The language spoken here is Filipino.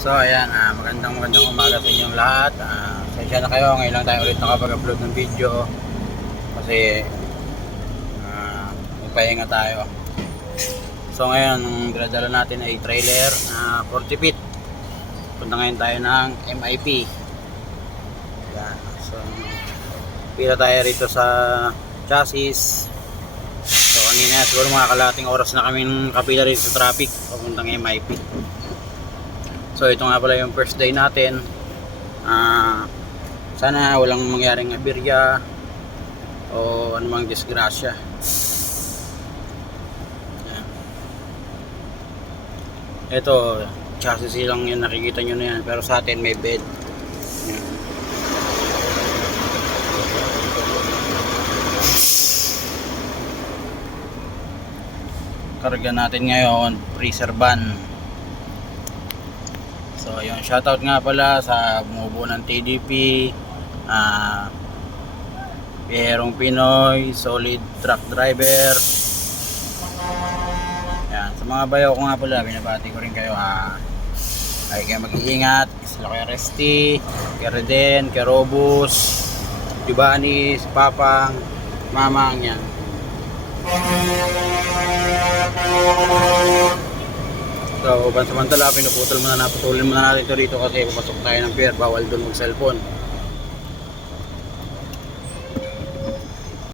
So ayan, magandang umaga sa inyong lahat. Pasensya na kayo, ngayon lang tayo ulit nakapag-upload ng video kasi magpahinga tayo. So ngayon, ang daladala natin ay trailer na 40 feet. Punta ngayon tayo ng MIP. Ayan. So pila tayo rito sa chassis. So kanina siguro mga kalating oras na kami kapila rito sa traffic papuntang MIP. So ito nga pala yung first day natin. Sana walang mangyaring aberya o anumang disgrasya. Ito, chassis lang yun, nakikita nyo na yan. Pero sa atin may bed. Yan. Karga natin ngayon, freezer van. So yung shoutout nga pala sa bumubuo ng TDP, Pierong Pinoy, solid truck driver. Yan, sa mga bayaw ko nga pala, binabati ko rin kayo. Ay kayo mag-iingat, sila kay Resty, kay Reden, kay Robus, Giovanni, si Papang, Mamang, yan. So, pansamantala, naputulin muna natin ito dito kasi papasok tayo ng pier, bawal doon mag cellphone.